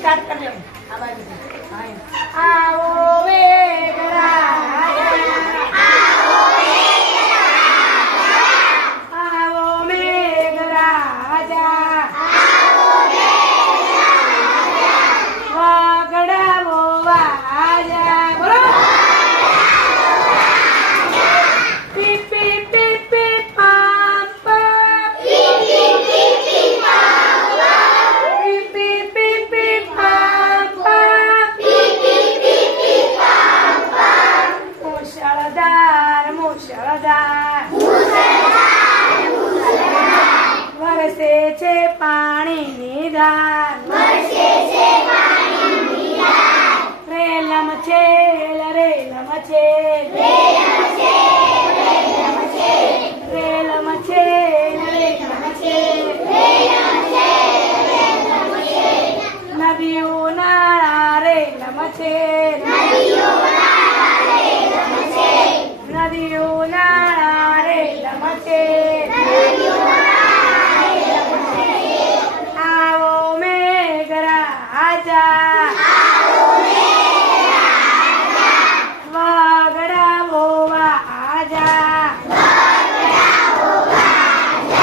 start કરી લો આ બાજુથી આવો મેઘરાજા આવો મેઘરાજા વાગડાવો વાજા બોલો પીપ પીપ પીપ પીપ પામ પામ પીપ પીપ પીપ પામ પામ પીપ પીપ પીપ પામ પામ પીપ પીપ પીપ પામ પામ મુશળધાર મુશળધાર વરસે છે પાણીની ધાર રેલમ છે